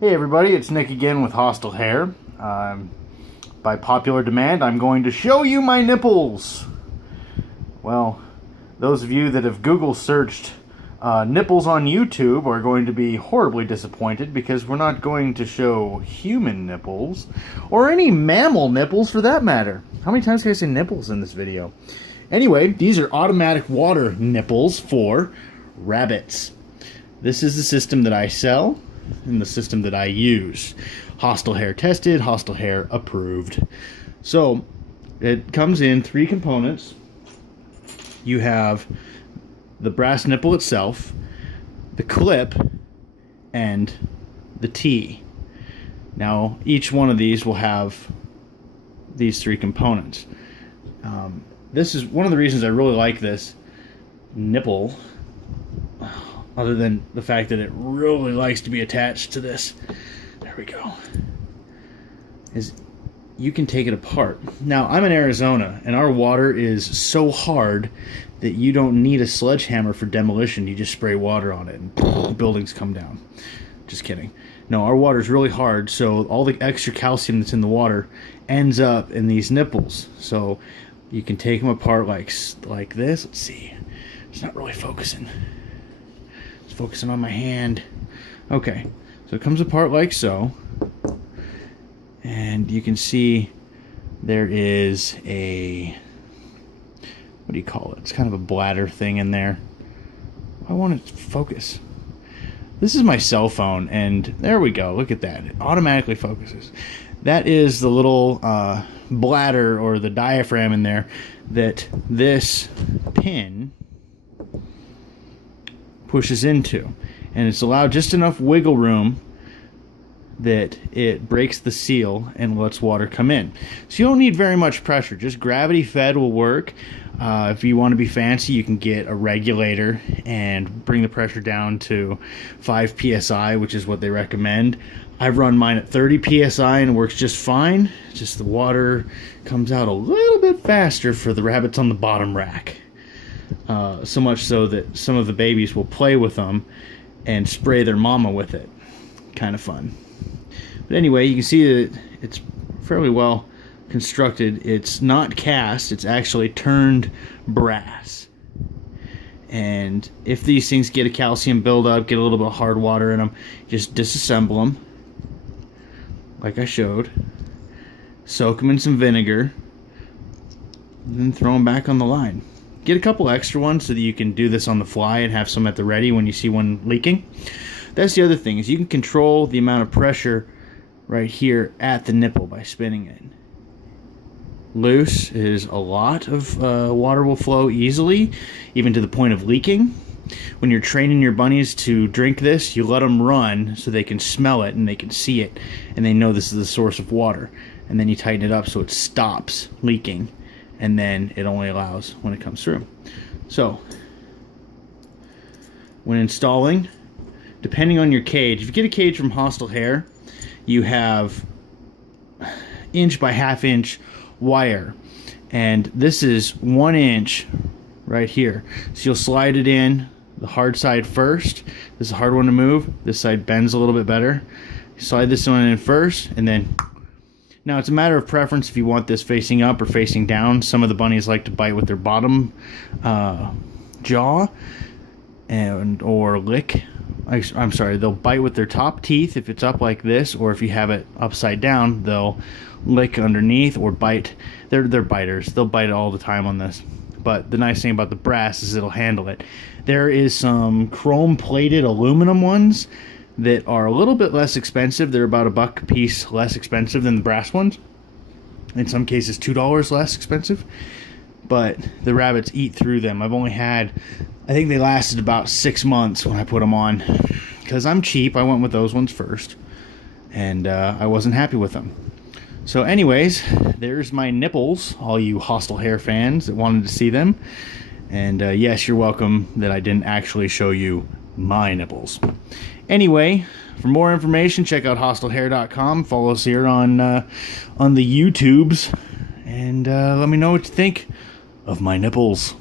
Hey everybody, it's Nick again with Hostile Hair. By popular demand, I'm going to show you my nipples. Well, those of you that have Google searched nipples on YouTube are going to be horribly disappointed because we're not going to show human nipples, or any mammal nipples for that matter. How many times can I say nipples in this video? Anyway, these are automatic water nipples for rabbits. This is the system that I sell and the system that I use. Hostile Hair tested, Hostile Hair approved. So it comes in 3 components. You have the brass nipple itself, the clip, and the T. Now each one of these will have these 3 components. This is one of the reasons I really like this nipple, other than the fact that it really likes to be attached to this. There we go. Is you can take it apart. Now, I'm in Arizona, and our water is so hard that you don't need a sledgehammer for demolition. You just spray water on it, and buildings come down. Just kidding. No, our water is really hard, so all the extra calcium that's in the water ends up in these nipples. So you can take them apart like this. Let's see. It's not really focusing. It's focusing on my hand. Okay, so it comes apart like so. And you can see there is a, what do you call it? It's kind of a bladder thing in there. I want it to focus. This is my cell phone, and there we go. Look at that. It automatically focuses. That is the little bladder or the diaphragm in there that this pin pushes into. And it's allowed just enough wiggle room that it breaks the seal and lets water come in. So you don't need very much pressure. Just gravity fed will work. If you want to be fancy, you can get a regulator and bring the pressure down to 5 psi, which is what they recommend. I've run mine at 30 psi and it works just fine. Just the water comes out a little bit faster for the rabbits on the bottom rack. So much so that some of the babies will play with them and spray their mama with it. Kind of fun. But anyway, you can see that it's fairly well constructed. It's not cast, it's actually turned brass. And if these things get a calcium buildup, get a little bit of hard water in them, just disassemble them, like I showed. Soak them in some vinegar, and then throw them back on the line. Get a couple extra ones so that you can do this on the fly and have some at the ready when you see one leaking. That's the other thing, is you can control the amount of pressure right here at the nipple by spinning it. Loose is a lot of water will flow easily, even to the point of leaking. When you're training your bunnies to drink this, you let them run so they can smell it and they can see it, and they know this is the source of water. And then you tighten it up so it stops leaking, and then it only allows when it comes through. So when installing, depending on your cage, if you get a cage from Hostile Hair, you have inch by ½ inch wire, and this is 1 inch right here. So you'll slide it in the hard side first. This is a hard one to move. This side bends a little bit better. You slide this one in first, and then now it's a matter of preference if you want this facing up or facing down. Some of the bunnies like to bite with their bottom jaw or lick. I'm sorry, they'll bite with their top teeth if it's up like this, or if you have it upside down, they'll lick underneath or bite. They're biters. They'll bite all the time on this. But the nice thing about the brass is it'll handle it. There is some chrome-plated aluminum ones that are a little bit less expensive. They're about $1 a piece less expensive than the brass ones. In some cases, $2 less expensive. But the rabbits eat through them. I've only had, I think they lasted about 6 months when I put them on. Because I'm cheap, I went with those ones first. And I wasn't happy with them. So anyways, there's my nipples, all you Hostile Hair fans that wanted to see them. And yes, you're welcome that I didn't actually show you my nipples. Anyway, for more information, check out hostilehair.com. Follow us here on the YouTubes. And let me know what you think of my nipples.